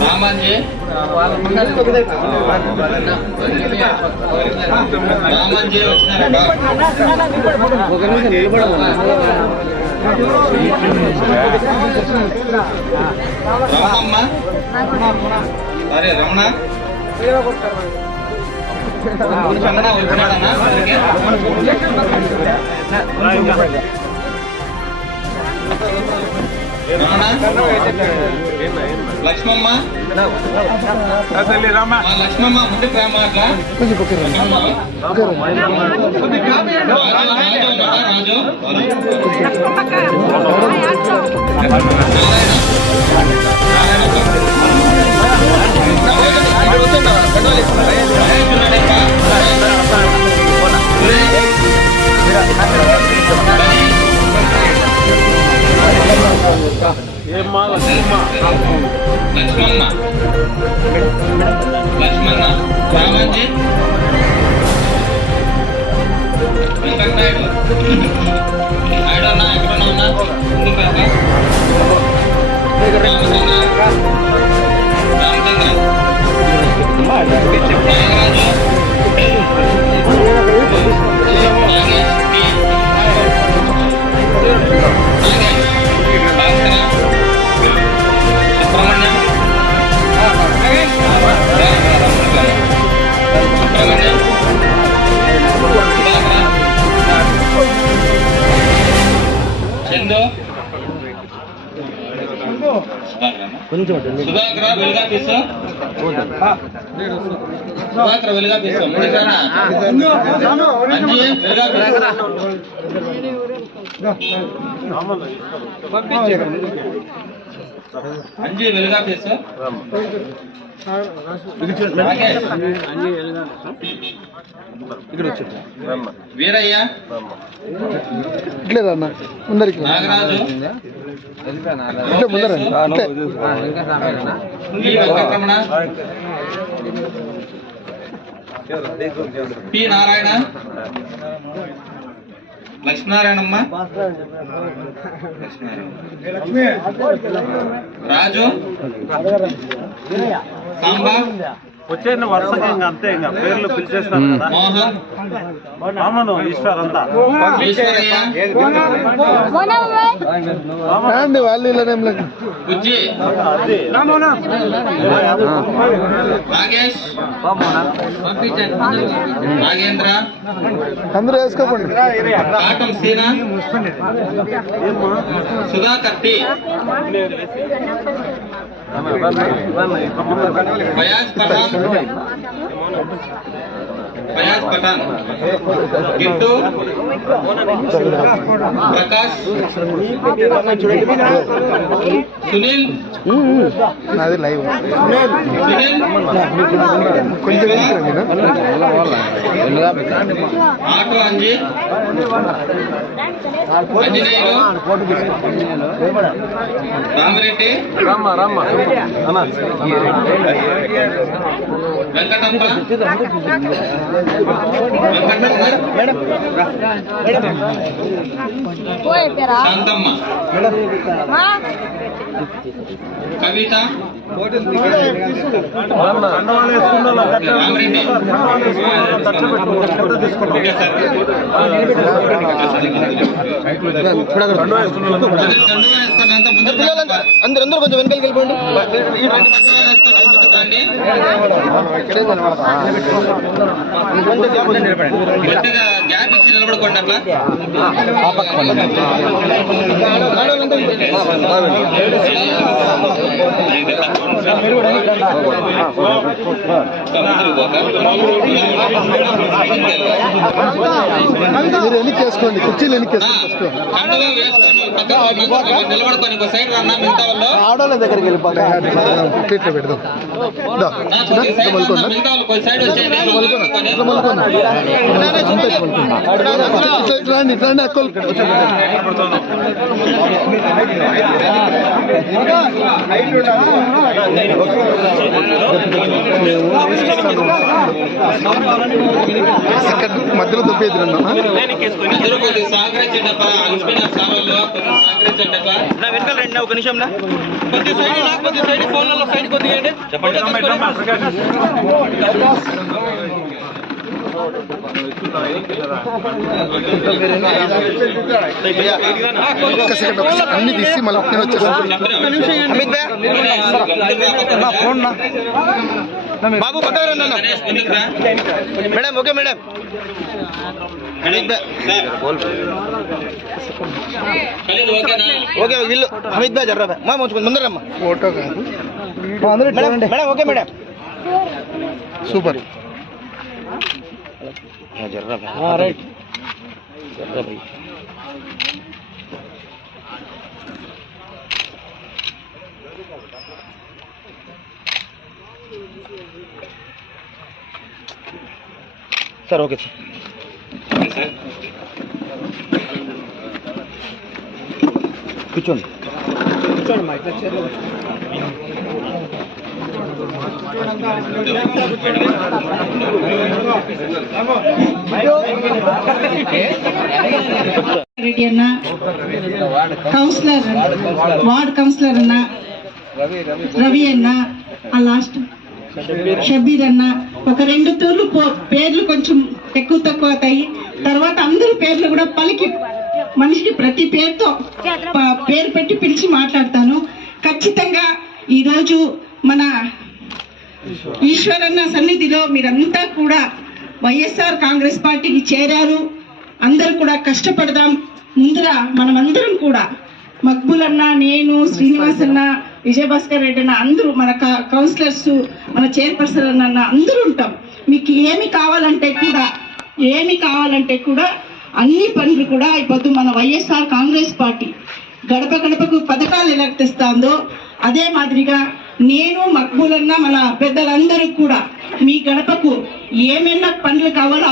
రామాజీ రమణమ్మ అరే రమణ రమణ వచ్చినాడన్నా లక్ష్మమ్మ లక్ష్మమ్మ ముందుకు రామా అట్లా లక్ష్మమ్మ లక్ష్మణ రామాజీ వెంకటనాయుడు నాయుడు అన్నా ఎక్కడన్నా ఉన్నా ముందుకు రాక రామచంద్ర నాగరాజు సుధాకర వెలుగా పీసు సుధాకర వెలుగా పీసు అంజీ వెలుగా పీసు వీరయ్య నాగరాజు వెంకటరమణ పి నారాయణ లక్ష్మీనారాయణమ్మ రాజు సాంబా వచ్చేసిన వరుసగా ఇంకా అంతే ఇంకా పేర్లు పిలిచేస్తాను కదా మామను ఈశ్వర్ అంతా నాగేంద్ర అందరూ వేసుకోండి ఆటం సీనా సుధాకర్ టి ఫయాజ్ పఠాన్ గిట్టు ప్రకాష్ సునీల్ అది లైవ్ సునీల్ ఆటో అంజీ అంజనేయులు రామరెడ్డి వెంకటమ్మ శాంతమ్మ కవిత రామరెడ్డి అందరూ కొంచెం వెనకాలకి వెళ్ళిపోండి. గ్యాప్ ఇచ్చి నిలబడుకోండి అట్లా. మీరు ఎన్నిక చేసుకోండి, కుర్చీలు ఎన్నిక చేసుకోండి. నిలబడుకొని ఒక సైడ్ రన్నా మిగతా వాళ్ళు ఆడవాళ్ళ దగ్గరికి వెళ్ళిపోతాం. ఇట్లా పెడదాం. మిగతా వాళ్ళు ఒక సైడ్ వచ్చేయండి. రండి అక్కలు మధ్యలో తప్పేది అందరూ కొద్దిగా సహకరించండి అప్ప అలసిపోయిన స్థానంలో కొద్దిగా సహకరించండి అప్ప వెనకాల రండి ఒక నిమిషం కొద్ది సైడ్ ఫోన్లలో సైడ్ కొద్దిగా చెప్పండి ఒక్క సెకండ్ అన్ని తీసి మళ్ళీ నేను వచ్చేస్తాను. బాబు పక్కన రండి అన్న. Madam okay madam. ఓకే వీళ్ళు హమీద్ బాయ్ జర్రా బాయ్ మా ముంచుకుంది ముందరమ్మా. ఫోటో కాదు మేడం ఓకే మేడం. సూపర్. జర్రా బాయ్ రైట్ జర్రా బాయ్. Sir okay sir. కూర్చోండి మా ఇట్లా చైర్లో రెడ్డి అన్న, కౌన్సిలర్ వార్డ్ కౌన్సిలర్ అన్న రవి అన్న, ఆ లాస్ట్ షబీర్ అన్న, ఒక 2 తూర్లు పేర్లు కొంచెం ఎక్కువ తక్కువ అవుతాయి. తర్వాత అందరి పేర్లు కూడా పలికి మనిషికి ప్రతి పేరుతో పేరు పెట్టి పిలిచి మాట్లాడతాను. ఖచ్చితంగా ఈరోజు మన ఈశ్వరన్న సన్నిధిలో మీరంతా కూడా వైఎస్ఆర్ కాంగ్రెస్ పార్టీకి చేరారు. అందరూ కూడా కష్టపడదాం. ముందర మనమందరం కూడా మక్బూల్ అన్న, నేను, శ్రీనివాస్ అన్న, విజయభాస్కర్ రెడ్డి అన్న, అందరూ మన కౌన్సిలర్స్, మన చైర్పర్సన్ అన్న అందరూ ఉంటాం. మీకు ఏమి కావాలంటే కూడా అన్ని పనులు కూడా ఇప్పుడు మన వైఎస్ఆర్ కాంగ్రెస్ పార్టీ గడప గడపకు పథకాలు ఎలా తెస్తుందో అదే మాదిరిగా నేను, మక్బూల్ అన్న, మన పెద్దలందరూ కూడా మీ గడపకు ఏమైనా పనులు కావాలో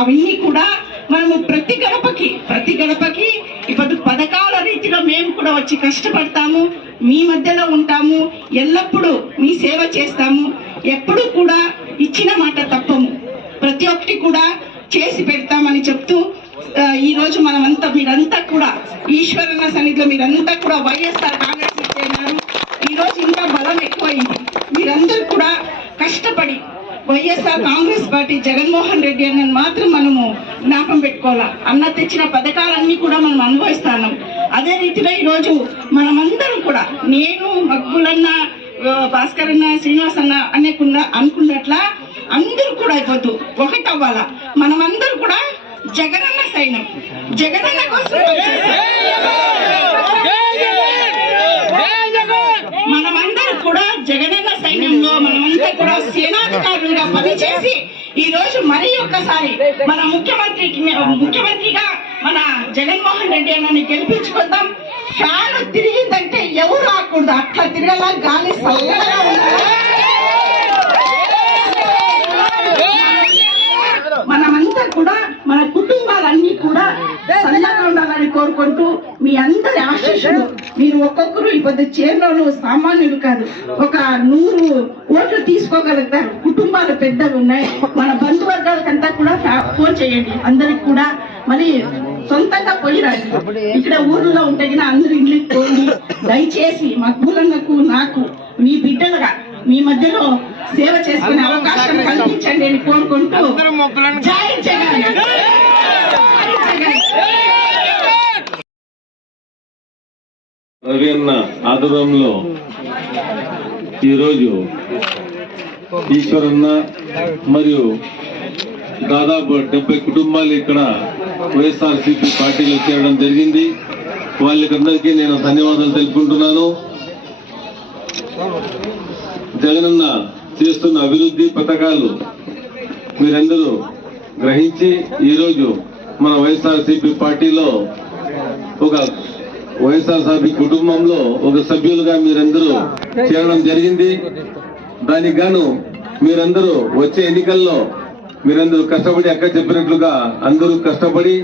అవన్నీ కూడా మనము ప్రతి గడపకి ఇప్పుడు పథకాల రీతిలో మేము కూడా వచ్చి కష్టపడతాము. మీ మధ్యలో ఉంటాము. ఎల్లప్పుడూ మీ సేవ చేస్తాము. ఎప్పుడు కూడా ఇచ్చిన మాట తప్పము. ప్రతి ఒక్కటి కూడా చేసి పెడతామని చెప్తూ ఈ రోజు మీరంతా కూడా ఈశ్వరన్న సన్నిధిలో మీరంతా కూడా వైఎస్ఆర్ కాంగ్రెస్ చేరినారు. ఈ రోజు ఇంకా బలం ఎక్కువైంది. మీరందరూ కూడా కష్టపడి వైఎస్ఆర్ కాంగ్రెస్ పార్టీ జగన్మోహన్ రెడ్డి అన్న మాత్రం మనము జ్ఞాపం పెట్టుకోవాలా. అన్న తెచ్చిన పథకాలన్నీ కూడా మనం అనుభవిస్తున్నాం. అదే రీతిలో ఈరోజు మనమందరం కూడా నేను, మక్బూల్ అన్న, భాస్కర్ అన్న, శ్రీనివాస్ అన్న అనుకున్నట్లా అందరూ కూడా అయిపోతూ ఒకటవ్వాలా. మనమందరూ కూడా జగనన్న సైన్యం, జగనన్న కోసం మనమందరం కూడా జగనన్న సైన్యంలో మనమంతా కూడా సేనాధికారులుగా పనిచేసి ఈ రోజు మరి ఒక్కసారి మన ముఖ్యమంత్రిగా మన జగన్మోహన్ రెడ్డి అన్నని గెలిపించుకుందాం. ఫ్యాన్ తిరిగిందంటే ఎవరు రాకూడదు, అట్లా తిరగలా గాలి చల్లగా మనమంతా కూడా మన కుటుంబాలన్నీ కూడా చల్లగా ఉండాలని కోరుకుంటూ మీ అందరి ఆశీస్సులు. మీరు ఒక్కొక్కరు ఇప్పుడు చైర్లోను సామాన్యులు కాదు, ఒక 100 ఓట్లు తీసుకోగలుగుతారు. కుటుంబాలు పెద్దవి ఉన్నాయి. మన బంధువర్గాలకంతా కూడా ఫోన్ చేయండి. అందరికి కూడా మరి సొంతంగా పోయిరాదు. ఇక్కడ ఊర్లో ఉంటే అందరూ ఇంటికి పోండి. దయచేసి మక్బూలన్నకు నాకు మీ బిడ్డలుగా మీ మధ్యలో సేవ చేసుకునే అవకాశం కల్పించండి అని కోరుకుంటూ జై జగన్. రవి అన్న ఆధ్వర్యంలో ఈరోజు ఈశ్వరన్న మరియు దాదాపు 70 కుటుంబాలు ఇక్కడ వైఎస్ఆర్సీపీ పార్టీలో చేరడం జరిగింది. వాళ్ళకందరికీ నేను ధన్యవాదాలు తెలుపుకుంటున్నాను. జగనన్న చేస్తున్న అభివృద్ధి పథకాలు మీరందరూ గ్రహించి ఈరోజు మన వైఎస్ఆర్సీపీ పార్టీలో ఒక వైఎస్ఆర్సీపీ కుటుంబంలో ఒక సభ్యులుగా మీరందరూ చేరడం జరిగింది. దానికి గాను మీరందరూ వచ్చే ఎన్నికల్లో మీరందరూ కష్టపడి అక్క చెప్పినట్లుగా అందరూ కష్టపడి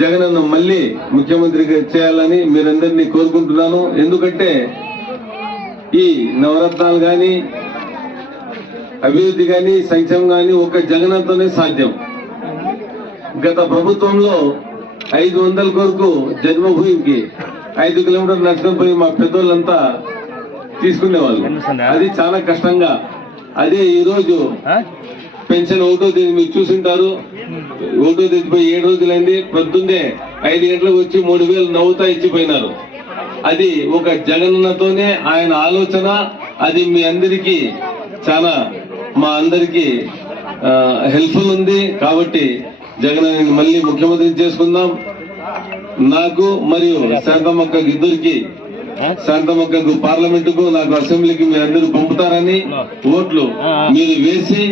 జగనన్న మళ్ళీ ముఖ్యమంత్రిగా చేయాలని మీరందరినీ కోరుకుంటున్నాను. ఎందుకంటే ఈ నవరత్నాలు గాని అభివృద్ధి గాని సంక్షేమం గాని ఒక జగనన్నతోనే సాధ్యం. గత ప్రభుత్వంలో 500 కొరకు జన్మభూమికి 5 కిలోమీటర్లు నడుచుకొని పోయి మా పెద్దోళ్ళంతా తీసుకునేవాళ్ళు. అది చాలా కష్టంగా. అదే ఈ రోజు పెన్షన్ 1వ తేదీ మీరు చూసింటారు. 1వ తేదీ పోయి 7 రోజులైంది. పొద్దున్నే 5 గంటలకు వచ్చి 3000 నవ్వుతా ఇచ్చిపోయినారు. అది ఒక జగనన్నతోనే ఆయన ఆలోచన. అది మీ అందరికీ చాలా మా అందరికీ హెల్ప్ఫుల్ ఉంది. కాబట్టి జగన్ మళ్ళీ ముఖ్యమంత్రి చేసుకుందాం. నాకు మరియు శాంతమ్మక్కకి ఇద్దరికి, శాంతమ్మక్కకు పార్లమెంటుకు, నాకు అసెంబ్లీకి మీరందరూ పంపుతారని ఓట్లు మీరు వేసి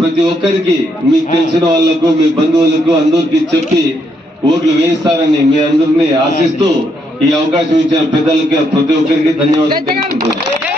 ప్రతి ఒక్కరికి మీకు తెలిసిన వాళ్లకు, మీ బంధువులకు అందరికీ చెప్పి ఓట్లు వేయిస్తారని మీ అందరినీ ఆశిస్తూ ఈ అవకాశం ఇచ్చిన పెద్దలకి ప్రతి ఒక్కరికి ధన్యవాదాలు తెలుపుకుంటున్నాను.